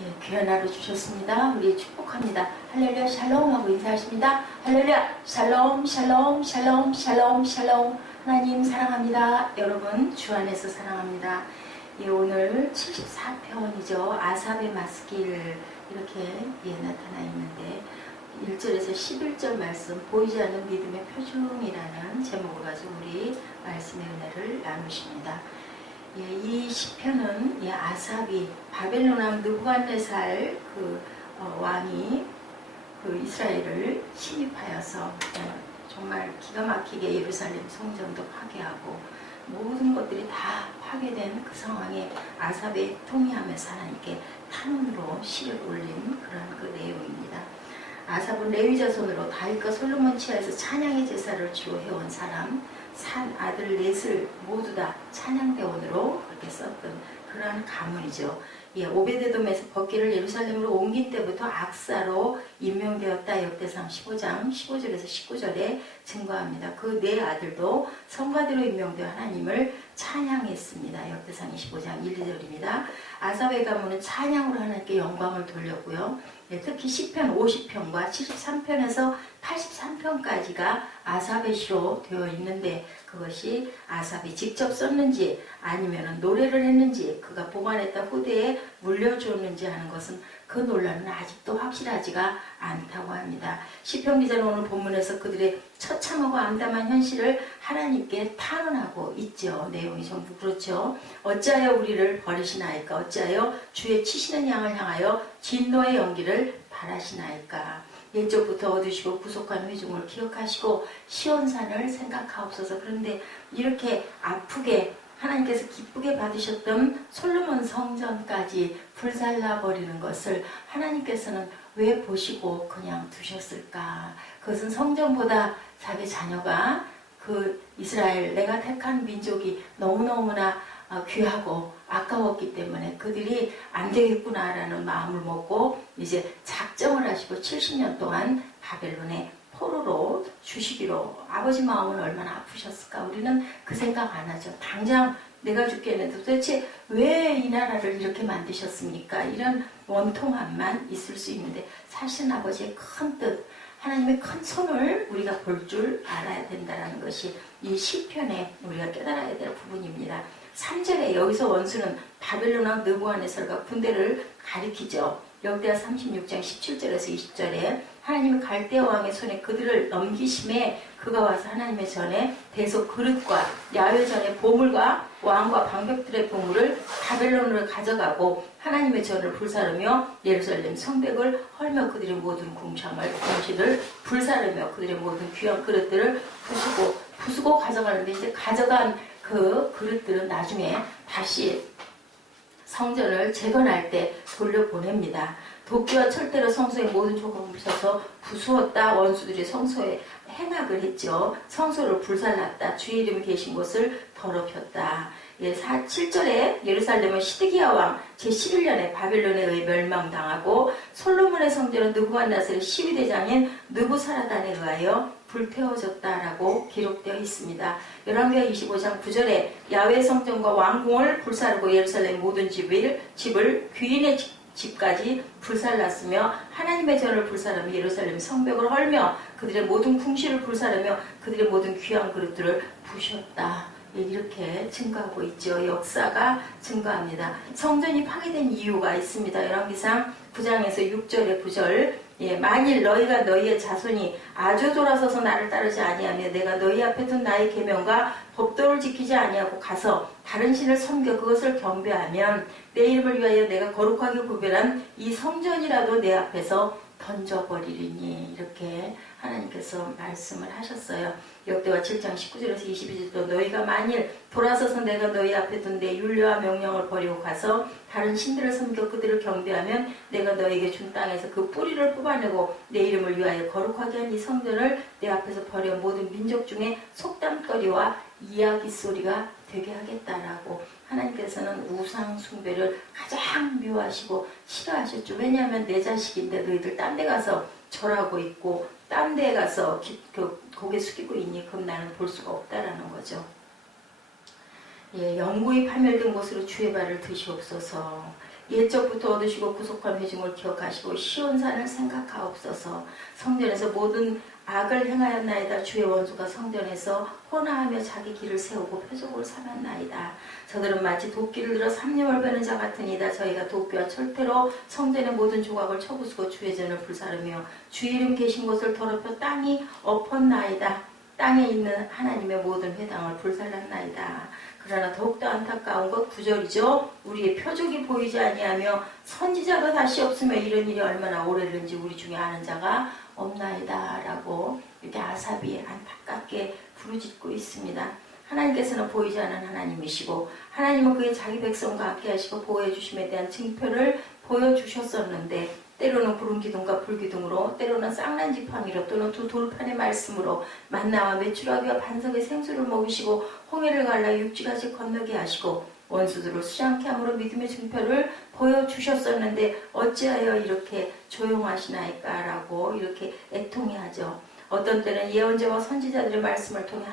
예, 귀한 하루 주셨습니다. 우리 축복합니다. 할렐루야 샬롬 하고 인사하십니다. 할렐루야 샬롬 샬롬 샬롬 샬롬 샬롬. 하나님 사랑합니다. 여러분 주 안에서 사랑합니다. 예, 오늘 74편이죠. 아삽의 맞길 이렇게 나타나 있는데 1절에서 11절 말씀 보이지 않는 믿음의 표징이라는 제목을 가지고 우리 말씀의 은혜를 나누십니다. 예, 이 시편은 아삽이 바벨론 왕 느부갓네살 왕이 이스라엘을 침입하여서 정말 기가 막히게 예루살렘 성전도 파괴하고 모든 것들이 다 파괴된 그 상황에 아삽의 통이하면서 하나님께 탄원으로 시를 올린 그런 그 내용입니다. 아삽은 레위 자손으로 다윗과 솔로몬 치하에서 찬양의 제사를 주로 해온 사람, 산 아들 넷을 모두 다 찬양대원으로 그렇게 썼던 그러한 가문이죠. 예, 오베데돔에서 법궤를 예루살렘으로 옮긴 때부터 악사로 임명되었다. 역대상 15장 15절에서 19절에 증거합니다. 그 네 아들도 성가대로 임명되어 하나님을 찬양했습니다. 역대상 25장 1, 2절입니다. 아삽의 가문은 찬양으로 하나님께 영광을 돌렸고요. 예, 특히 시편 50편과 73편에서 83편까지가 아삽의 시로 되어 있는데 그것이 아삽이 직접 썼는지 아니면 노래를 했는지 그가 보관했다 후대에 물려줬는지 하는 것은 그 논란은 아직도 확실하지가 않다고 합니다. 시편 기자는 오늘 본문에서 그들의 처참하고 암담한 현실을 하나님께 탄원하고 있죠. 내용이 전부 그렇죠. 어찌하여 우리를 버리시나이까? 어찌하여 주의 치시는 양을 향하여 진노의 연기를 바라시나이까? 옛적부터 얻으시고 구속한 회중을 기억하시고 시온산을 생각하옵소서. 그런데 이렇게 아프게 하나님께서 기쁘게 받으셨던 솔로몬 성전까지 불살라버리는 것을 하나님께서는 왜 보시고 그냥 두셨을까? 그것은 성전보다 자기 자녀가 그 이스라엘 내가 택한 민족이 너무너무나 귀하고 아까웠기 때문에 그들이 안 되겠구나라는 마음을 먹고 이제 작정을 하시고 70년 동안 바벨론의 포로로 주시기로. 아버지 마음은 얼마나 아프셨을까? 우리는 그 생각 안 하죠. 당장 내가 죽겠는데 도대체 왜 이 나라를 이렇게 만드셨습니까? 이런 원통함만 있을 수 있는데 사실은 아버지의 큰 뜻, 하나님의 큰 손을 우리가 볼 줄 알아야 된다는 것이 이 시편에 우리가 깨달아야 될 부분입니다. 3절에 여기서 원수는 바벨론 왕 느부갓네살과 군대를 가리키죠. 역대하 36장 17절에서 20절에 하나님의 갈대아 왕의 손에 그들을 넘기심에 그가 와서 하나님의 전에 대속 그릇과 야훼 전에 보물과 왕과 방백들의 보물을 바벨론으로 가져가고 하나님의 전을 불사르며 예루살렘 성벽을 헐며 그들의 모든 궁시를 불사르며 그들의 모든 귀한 그릇들을 부수고 가져가는데 이제 가져간 그 그릇들은 나중에 다시 성전을 재건할 때 돌려보냅니다. 도끼와 철대로 성소의 모든 조각을 부숴서 부수었다. 원수들이 성소에 행악을 했죠. 성소를 불살랐다. 주의 이름이 계신 곳을 더럽혔다. 7절에 예루살렘은 시드기야 왕 제11년에 바벨론에 의해 멸망당하고 솔로몬의 성전은 느부갓네살의 시위대장인 느부사라단에 의하여 불태워졌다라고 기록되어 있습니다. 열왕기하 25장 9절에 야훼 성전과 왕궁을 불사르고 예루살렘 모든 집을 귀인의 집까지 불살랐으며 하나님의 전을 불사르며 예루살렘 성벽을 헐며 그들의 모든 궁시를 불사르며 그들의 모든 귀한 그릇들을 부셨다. 이렇게 증거하고 있죠. 역사가 증거합니다. 성전이 파괴된 이유가 있습니다. 열왕기상 9장에서 6절의 9절 만일 너희가 너희의 자손이 아주 돌아서서 나를 따르지 아니하며 내가 너희 앞에 둔 나의 계명과 법도를 지키지 아니하고 가서 다른 신을 섬겨 그것을 경배하면 내 이름을 위하여 내가 거룩하게 구별한 이 성전이라도 내 앞에서 던져버리리니. 이렇게 하나님께서 말씀을 하셨어요. 역대하 7장 19절에서 22절도 너희가 만일 돌아서서 내가 너희 앞에 둔 내 율례와 명령을 버리고 가서 다른 신들을 섬겨 그들을 경배하면 내가 너에게 준 땅에서 그 뿌리를 뽑아내고 내 이름을 위하여 거룩하게 한 이 성전을 내 앞에서 버려 모든 민족 중에 속담거리와 이야기 소리가 되게 하겠다라고. 하나님께서는 우상 숭배를 가장 미워하시고 싫어하셨죠. 왜냐하면 내 자식인데 너희들 딴 데 가서 절하고 있고 딴 데 가서 고개 숙이고 있니? 그럼 나는 볼 수가 없다라는 거죠. 영구히 파멸된 곳으로 주의 발을 드시옵소서. 옛적부터 얻으시고 구속한 회중을 기억하시고 시온산을 생각하옵소서. 성전에서 모든 악을 행하였나이다. 주의 원수가 성전에서 혼화하며 자기 길을 세우고 표적을 삼았나이다. 저들은 마치 도끼를 들어 삼림을 베는 자 같으니다. 저희가 도끼와 철퇴로 성전의 모든 조각을 쳐부수고 주의 전을 불사르며 주의 이름 계신 곳을 더럽혀 땅이 엎었나이다. 땅에 있는 하나님의 모든 회당을 불살랐나이다. 그러나 더욱더 안타까운 것 9절이죠. 우리의 표적이 보이지 아니하며 선지자가 다시 없으며 이런 일이 얼마나 오래는지 우리 중에 아는 자가 없나이다 라고 이렇게 아삽이 안타깝게 부르짖고 있습니다. 하나님께서는 보이지 않는 하나님이시고 하나님은 그의 자기 백성과 함께 하시고 보호해 주심에 대한 증표를 보여주셨었는데 때로는 구름 기둥과 불 기둥으로, 때로는 쌍난 지팡이로, 또는 두 돌판의 말씀으로 만나와 메추라기와 반석의 생수를 먹이시고 홍해를 갈라 육지같이 건너게 하시고 원수들을 수장케 함으로 믿음의 증표를 보여주셨었는데 어찌하여 이렇게 조용하시나이까 라고 이렇게 애통해하죠. 어떤 때는 예언자와 선지자들의 말씀을 통해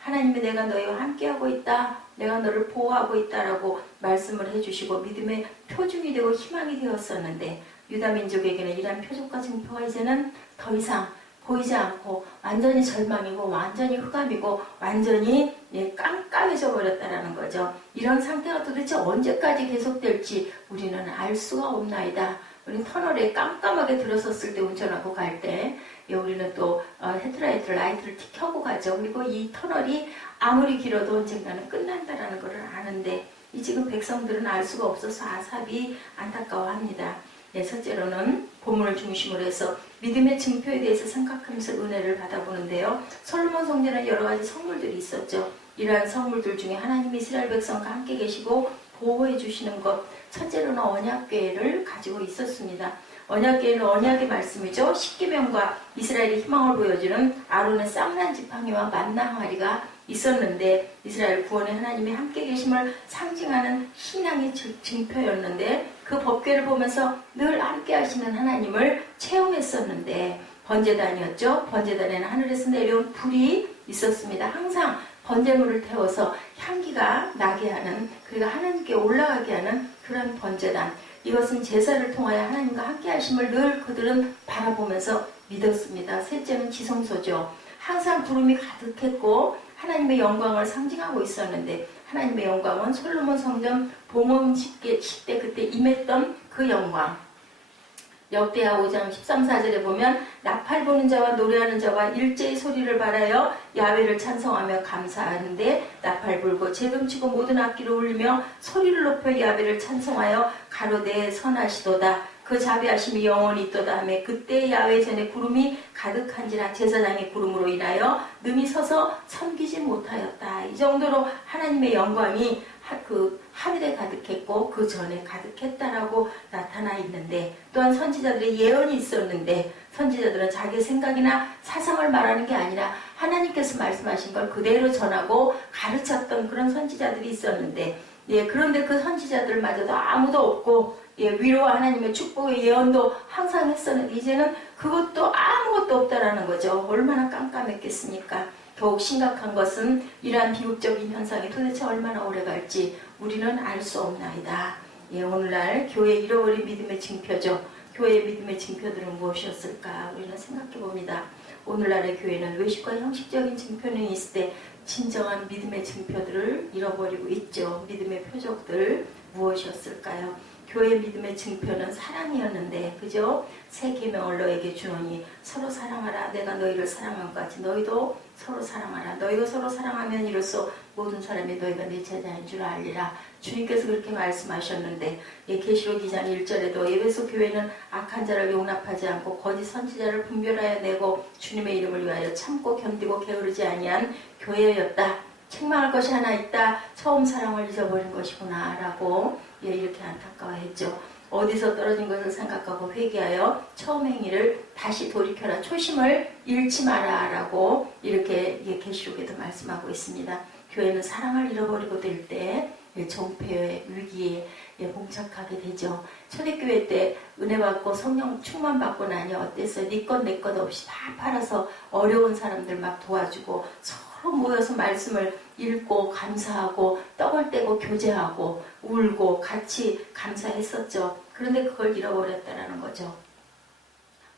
하나님이 내가 너희와 함께하고 있다, 내가 너를 보호하고 있다라고 말씀을 해주시고 믿음의 표준이 되고 희망이 되었었는데 유다 민족에게는 이러한 표적과 증표가 이제는 더 이상 보이지 않고 완전히 절망이고 완전히 흑암이고 완전히 깜깜해져 버렸다라는 거죠. 이런 상태가 도대체 언제까지 계속될지 우리는 알 수가 없나이다. 우리 터널에 깜깜하게 들어섰을 때 운전하고 갈 때 우리는 또 헤드라이트 라이트를 켜고 가죠. 그리고 이 터널이 아무리 길어도 언젠가는 끝난다라는 것을 아는데 이 지금 백성들은 알 수가 없어서 아삽이 안타까워합니다. 첫째로는 본문을 중심으로 해서 믿음의 증표에 대해서 생각하면서 은혜를 받아보는데요. 솔로몬 성전에 여러 가지 성물들이 있었죠. 이러한 성물들 중에 하나님이 이스라엘 백성과 함께 계시고 보호해 주시는 것, 첫째로는 언약궤를 가지고 있었습니다. 언약궤는 언약의 말씀이죠. 십계명과 이스라엘의 희망을 보여주는 아론의 쌍난 지팡이와 만나 항아리가 있었는데 이스라엘 구원의 하나님이 함께 계심을 상징하는 신앙의 증표였는데 그 법궤를 보면서 늘 함께 하시는 하나님을 체험했었는데 번제단이었죠. 번제단에는 하늘에서 내려온 불이 있었습니다. 항상 번제물을 태워서 향기가 나게 하는, 그리고 하나님께 올라가게 하는 그런 번제단. 이것은 제사를 통하여 하나님과 함께 하심을 늘 그들은 바라보면서 믿었습니다. 셋째는 지성소죠. 항상 구름이 가득했고 하나님의 영광을 상징하고 있었는데 하나님의 영광은 솔로몬 성전 봉헌 식대 그때 임했던 그 영광. 역대하 5장 13, 14절에 보면 나팔 부는 자와 노래하는 자와 일제히 소리를 발하여 야훼를 찬송하며 감사하는데 나팔 불고 재금치고 모든 악기를 울리며 소리를 높여 야훼를 찬송하여 가로되 선하시도다. 그 자비하심이 영원히 있도다 하며 그때 야훼 전에 구름이 가득한지라 제사장의 구름으로 인하여 능히 서서 섬기지 못하였다. 이 정도로 하나님의 영광이 그 하늘에 가득했고 그 전에 가득했다라고 나타나 있는데 또한 선지자들의 예언이 있었는데 선지자들은 자기 생각이나 사상을 말하는 게 아니라 하나님께서 말씀하신 걸 그대로 전하고 가르쳤던 그런 선지자들이 있었는데 그런데 그 선지자들마저도 아무도 없고 위로와 하나님의 축복의 예언도 항상 했었는데 이제는 그것도 아무것도 없다라는 거죠. 얼마나 깜깜했겠습니까? 더욱 심각한 것은 이러한 비극적인 현상이 도대체 얼마나 오래 갈지 우리는 알 수 없나이다. 오늘날 교회의 잃어버린 믿음의 징표죠. 교회의 믿음의 징표들은 무엇이었을까? 우리는 생각해 봅니다. 오늘날의 교회는 외식과 형식적인 징표는 있을 때 진정한 믿음의 징표들을 잃어버리고 있죠. 믿음의 표적들 무엇이었을까요? 교회의 믿음의 증표는 사랑이었는데 그죠? 새 계명을 너에게 주노니 서로 사랑하라. 내가 너희를 사랑한 것 같이 너희도 서로 사랑하라. 너희가 서로 사랑하면 이로써 모든 사람이 너희가 내 제자인 줄 알리라. 주님께서 그렇게 말씀하셨는데 계시록 2장 1절에도 에베소 교회는 악한 자를 용납하지 않고 거짓 선지자를 분별하여 내고 주님의 이름을 위하여 참고 견디고 게으르지 아니한 교회였다. 책망할 것이 하나 있다. 처음 사랑을 잊어버린 것이구나 라고 이렇게 안타까워했죠. 어디서 떨어진 것을 생각하고 회개하여 처음 행위를 다시 돌이켜라. 초심을 잃지 마라 라고 이렇게 계시록에도 말씀하고 있습니다. 교회는 사랑을 잃어버리고 될 때 정폐의 위기에 봉착하게 되죠. 초대교회 때 은혜 받고 성령 충만 받고 나니 어땠어요? 네 것 내 것 없이 다 팔아서 어려운 사람들 막 도와주고 서로 모여서 말씀을 읽고 감사하고 떡을 떼고 교제하고 울고 같이 감사했었죠. 그런데 그걸 잃어버렸다라는 거죠.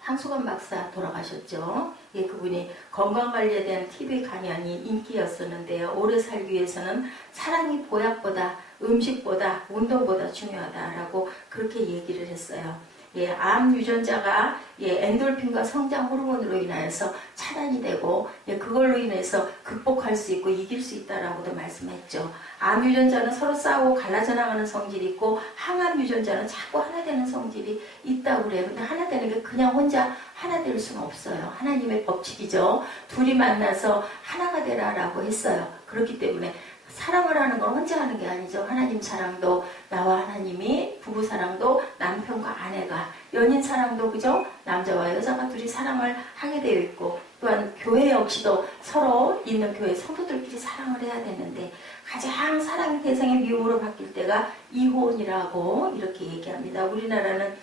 황수건 박사 돌아가셨죠. 예, 그분이 건강관리에 대한 TV 강연이 인기였었는데요. 오래 살기 위해서는 사랑이 보약보다 음식보다 운동보다 중요하다라고 그렇게 얘기를 했어요. 예, 암 유전자가 엔돌핀과 성장 호르몬으로 인하여서 차단이 되고 그걸로 인해서 극복할 수 있고 이길 수 있다라고도 말씀했죠. 암 유전자는 서로 싸우고 갈라져 나가는 성질이 있고 항암 유전자는 자꾸 하나 되는 성질이 있다고 그래요. 근데 하나 되는 게 그냥 혼자 하나 될 수는 없어요. 하나님의 법칙이죠. 둘이 만나서 하나가 되라라고 했어요. 그렇기 때문에 사랑을 하는 건 혼자 하는 게 아니죠. 하나님 사랑도 나와 하나님이, 부부 사랑도 남편과 아내가, 연인 사랑도 그죠? 남자와 여자가 둘이 사랑을 하게 되어 있고, 또한 교회 역시도 서로 있는 교회 성도들끼리 사랑을 해야 되는데 가장 사랑의 대상이 미움으로 바뀔 때가 이혼이라고 이렇게 얘기합니다. 우리나라는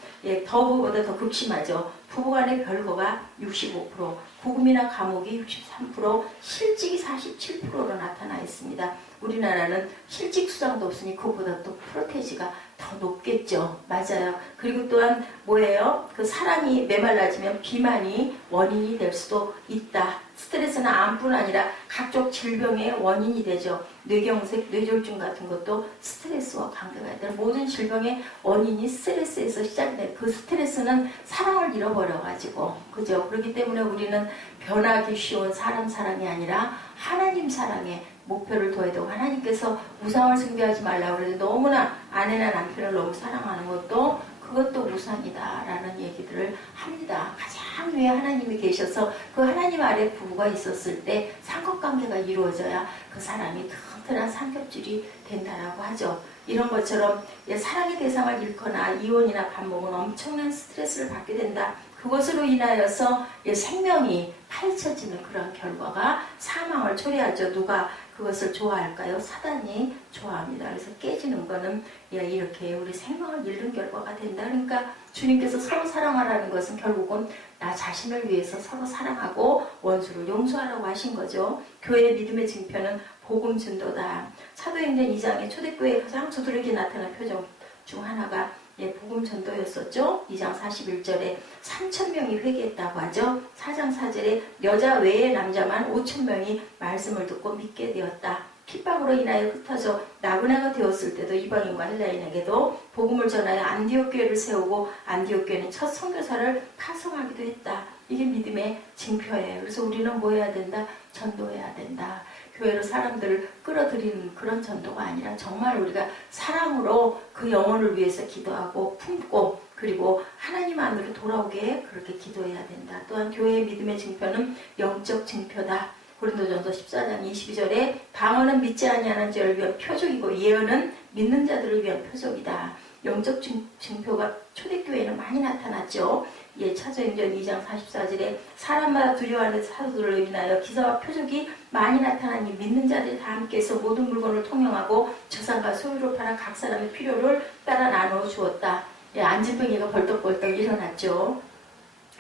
더 그보다 더 극심하죠. 부부간의 별거가 65%, 구금이나 감옥이 63%, 실직이 47%로 나타나 있습니다. 우리나라는 실직 수당도 없으니 그보다 또 프로테지가 더 높겠죠. 맞아요. 그리고 또한 뭐예요? 그 사랑이 메말라지면 비만이 원인이 될 수도 있다. 스트레스는 암뿐 아니라 각종 질병의 원인이 되죠. 뇌경색, 뇌졸중 같은 것도 스트레스와 관계가 있다. 모든 질병의 원인이 스트레스에서 시작돼. 그 스트레스는 사랑을 잃어버려가지고, 그죠? 그렇기 때문에 우리는 변하기 쉬운 사람 사랑이 아니라 하나님 사랑에 목표를 둬야 되고, 하나님께서 우상을 숭배하지 말라고 그러는데 너무나 아내나 남편을 너무 사랑하는 것도 그것도 우상이다라는 얘기들을 합니다. 가장 위에 하나님이 계셔서 그 하나님 아래 부부가 있었을 때 삼각관계가 이루어져야 그 사람이 튼튼한 삼겹줄이 된다라고 하죠. 이런 것처럼 사랑의 대상을 잃거나 이혼이나 반목은 엄청난 스트레스를 받게 된다. 그것으로 인하여서 생명이 파헤쳐지는 그런 결과가 사망을 초래하죠. 누가 그것을 좋아할까요? 사단이 좋아합니다. 그래서 깨지는 거는 이렇게 우리 생명을 잃는 결과가 된다. 그러니까 주님께서 서로 사랑하라는 것은 결국은 나 자신을 위해서 서로 사랑하고 원수를 용서하라고 하신 거죠. 교회의 믿음의 증표는 복음 전도다. 사도행전 2장에 초대교회에 가장 두드러지게 나타난 표정 중 하나가 복음 전도였었죠. 2장 41절에 3,000명이 회개했다고 하죠. 4장 4절에 여자 외에 남자만 5,000명이 말씀을 듣고 믿게 되었다. 핍박으로 인하여 흩어져 나그네가 되었을 때도 이방인과 헬라인에게도 복음을 전하여 안디옥 교회를 세우고 안디옥 교회는 첫 선교사를 파송하기도 했다. 이게 믿음의 징표예요. 그래서 우리는 뭐 해야 된다? 전도해야 된다. 교회로 사람들을 끌어들이는 그런 전도가 아니라 정말 우리가 사랑으로 그 영혼을 위해서 기도하고 품고 그리고 하나님 안으로 돌아오게 그렇게 기도해야 된다. 또한 교회의 믿음의 증표는 영적 증표다. 고린도전서 14장 22절에 방언은 믿지 아니하는 자를 위한 표적이고 예언은 믿는 자들을 위한 표적이다. 영적 증표가 초대교회에는 많이 나타났죠. 차저행전 2장 44절에 사람마다 두려워하는 사도들로 인하여 기사와 표적이 많이 나타나니 믿는 자들이 다 함께해서 모든 물건을 통용하고 저상과 소유를 팔아 각 사람의 필요를 따라 나누어 주었다. 안진뱅이가 벌떡벌떡 일어났죠.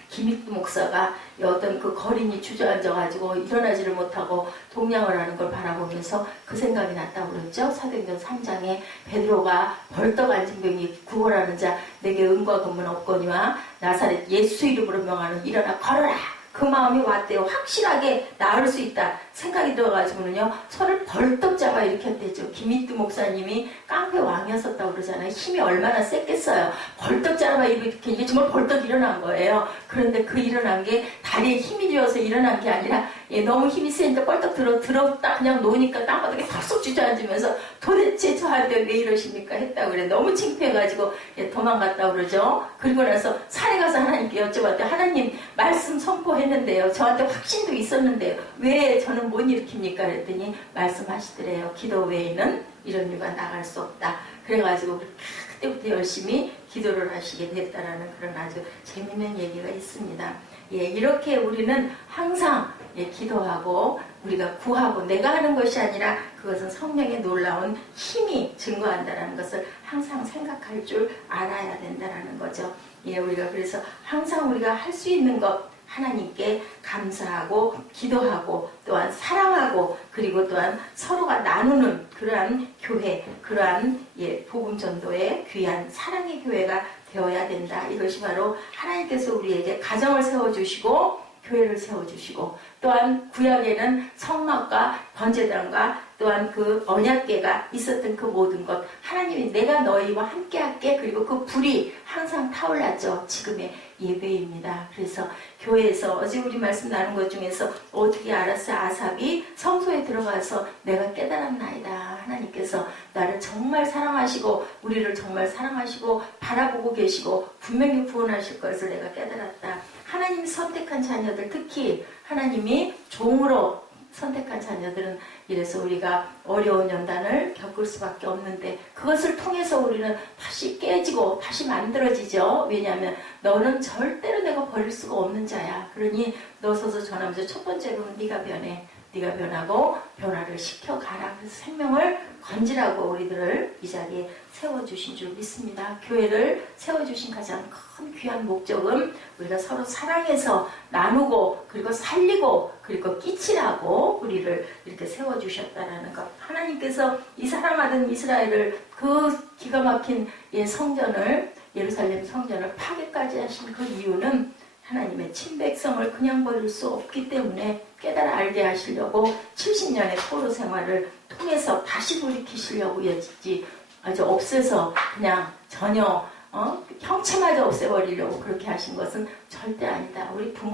김익두 목사가 어떤 그 거린이 주저앉아가지고 일어나지를 못하고 동냥을 하는 걸 바라보면서 그 생각이 났다고 그랬죠. 사도행전 3장에 베드로가 벌떡 앉은 병이 구원하는 자 내게 은과 금은 없거니와 나사렛 예수 이름으로 명하는 일어나 걸어라. 그 마음이 왔대요. 확실하게 나을 수 있다 생각이 들어가지고는요 손을 벌떡 잡아 일으켰대죠. 김익두 목사님이 깡패 왕이었었다고 그러잖아요. 힘이 얼마나 셌겠어요. 벌떡 잡아 일으켜 이게 정말 벌떡 일어난 거예요. 그런데 그 일어난 게 다리에 힘이 되어서 일어난 게 아니라 너무 힘이 세니까 벌떡 들었다 그냥 놓으니까 땅바닥에 턱 주저앉으면서 도대체 저한테 왜 이러십니까 했다고 그래. 너무 창피해가지고 도망갔다고 그러죠. 그리고 나서 산에 가서 하나님께 여쭤봤대. 하나님 말씀 선포했는데요. 저한테 확신도 있었는데요. 왜 저는 못 일으킵니까? 그랬더니 말씀하시더래요. 기도 외에는 이런 일과 나갈 수 없다. 그래가지고 그때부터 열심히 기도를 하시게 됐다라는 그런 아주 재밌는 얘기가 있습니다. 이렇게 우리는 항상 기도하고 우리가 구하고 내가 하는 것이 아니라 그것은 성령의 놀라운 힘이 증거한다는 것을 항상 생각할 줄 알아야 된다는 거죠. 우리가 그래서 항상 우리가 할 수 있는 것 하나님께 감사하고 기도하고 또한 사랑하고 그리고 또한 서로가 나누는 그러한 교회, 그러한 복음 전도의 귀한 사랑의 교회가 되어야 된다. 이것이 바로 하나님께서 우리에게 가정을 세워주시고 교회를 세워주시고 또한 구약에는 성막과 번제단과 또한 그 언약궤가 있었던 그 모든 것 하나님이 내가 너희와 함께 할게 그리고 그 불이 항상 타올랐죠. 지금의 예배입니다. 그래서 교회에서 어제 우리 말씀 나눈 것 중에서 어떻게 알았어요? 아삽이 성소에 들어가서 내가 깨달았나이다. 하나님께서 나를 정말 사랑하시고 우리를 정말 사랑하시고 바라보고 계시고 분명히 구원하실 것을 내가 깨달았다. 하나님이 선택한 자녀들 특히 하나님이 종으로 선택한 자녀들은 이래서 우리가 어려운 연단을 겪을 수밖에 없는데 그것을 통해서 우리는 다시 깨지고 다시 만들어지죠. 왜냐하면 너는 절대로 내가 버릴 수가 없는 자야. 그러니 너 서서 전하면서 첫 번째로는 네가 변해. 네가 변하고 변화를 시켜가라. 그래서 생명을 건지라고 우리들을 이 자리에 세워주신 줄 믿습니다. 교회를 세워주신 가장 큰 귀한 목적은 우리가 서로 사랑해서 나누고 그리고 살리고 그리고 끼치라고 우리를 이렇게 세워주셨다라는 것. 하나님께서 이 사랑하던 이스라엘을 그 기가 막힌 성전을 예루살렘 성전을 파괴까지 하신 그 이유는 하나님의 친백성을 그냥 버릴 수 없기 때문에 깨달아 알게 하시려고 70년의 포로 생활을 통해서 다시 돌이키시려고 여지지 아주 없애서 그냥 전혀 형체마저 없애버리려고 그렇게 하신 것은 절대 아니다. 우리 부모